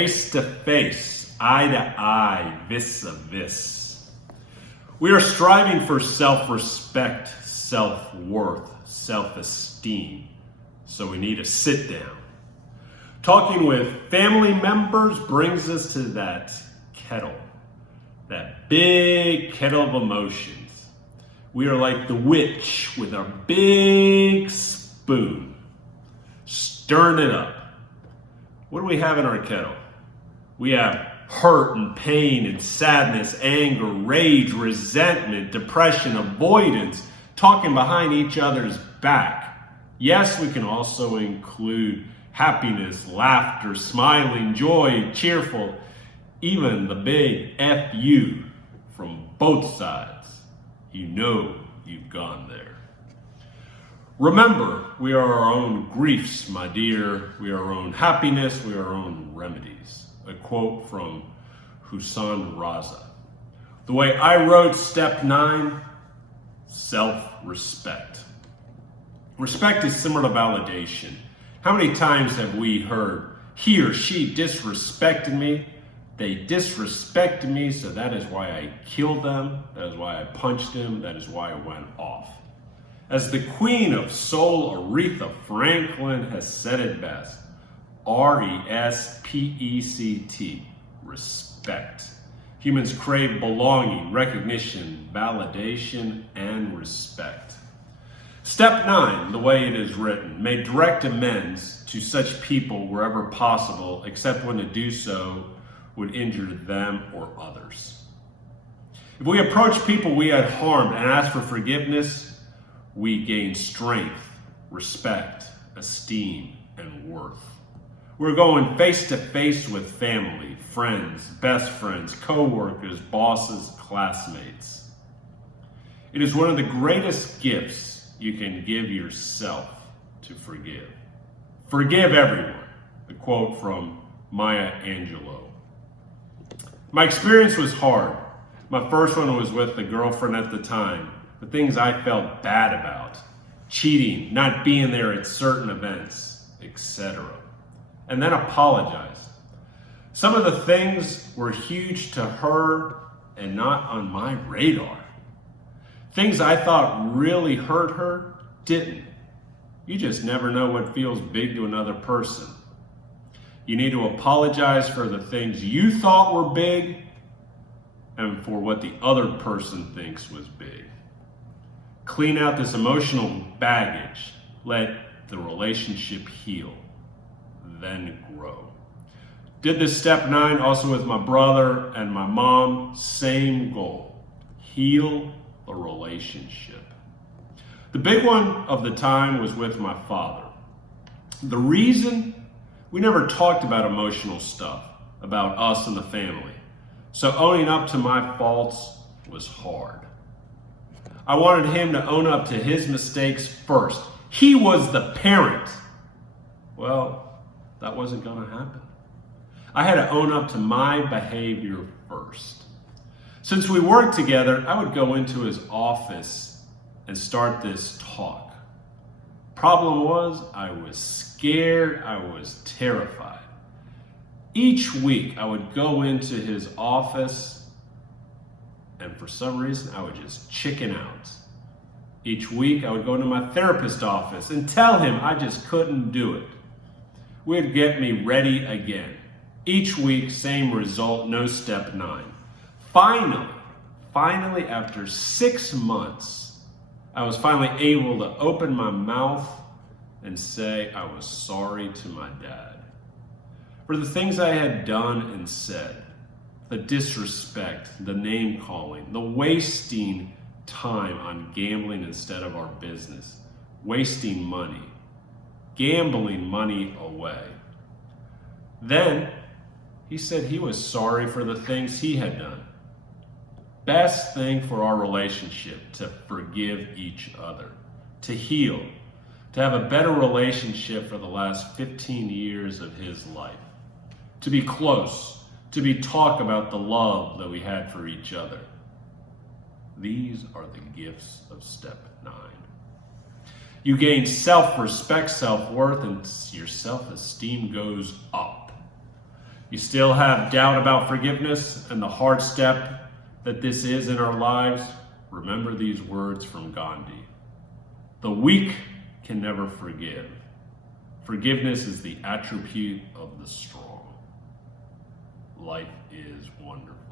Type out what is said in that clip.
face to face, eye to eye, vis a vis. We are striving for self-respect, self-worth, self-esteem. So we need to sit down. Talking with family members brings us to that kettle, that big kettle of emotions. We are like the witch with our big spoon, stirring it up. What do we have in our kettle? We have hurt and pain and sadness, anger, rage, resentment, depression, avoidance, talking behind each other's back. Yes, we can also include happiness, laughter, smiling, joy, cheerful, even the big F-U from both sides. You know you've gone there. Remember, we are our own griefs, my dear. We are our own happiness. We are our own remedies. A quote from Hussein Raza. The way I wrote step 9, self-respect. Respect is similar to validation. How many times have we heard, he or she disrespected me? They disrespected me, so that is why I killed them. That is why I punched them. That is why I went off. As the Queen of Soul, Aretha Franklin, has said it best, R-E-S-P-E-C-T, respect. Humans crave belonging, recognition, validation, and respect. Step 9, the way it is written, make direct amends to such people wherever possible, except when to do so would injure them or others. If we approach people we had harmed and ask for forgiveness, we gain strength, respect, esteem, and worth. We're going face to face with family, friends, best friends, co-workers, bosses, classmates. It is one of the greatest gifts you can give yourself to forgive. Forgive everyone. A quote from Maya Angelou. My experience was hard. My first one was with the girlfriend at the time. The things I felt bad about, cheating, not being there at certain events, etc. And then apologized. Some of the things were huge to her and not on my radar. Things I thought really hurt her didn't. You just never know what feels big to another person. You need to apologize for the things you thought were big and for what the other person thinks was big. Clean out this emotional baggage. Let the relationship heal, then grow. Did this step 9 also with my brother and my mom. Same goal. Heal the relationship. The big one of the time was with my father. The reason, we never talked about emotional stuff, about us and the family. So owning up to my faults was hard. I wanted him to own up to his mistakes first. He was the parent. Well, that wasn't going to happen. I had to own up to my behavior first. Since we worked together, I would go into his office and start this talk. Problem was, I was scared, I was terrified. Each week, I would go into his office and for some reason, I would just chicken out. Each week, I would go into my therapist's office and tell him I just couldn't do it. We'd get me ready again. Each week, same result, no step 9. Finally, after 6 months, I was finally able to open my mouth and say I was sorry to my dad for the things I had done and said. The disrespect, the name calling, the wasting time on gambling instead of our business, wasting money, gambling money away. Then he said he was sorry for the things he had done. Best thing for our relationship, to forgive each other, to heal, to have a better relationship for the last 15 years of his life, to be close, to be talk about the love that we had for each other. These are the gifts of step 9. You gain self-respect, self-worth, and your self-esteem goes up. You still have doubt about forgiveness and the hard step that this is in our lives? Remember these words from Gandhi. The weak can never forgive. Forgiveness is the attribute of the strong. Life is wonderful.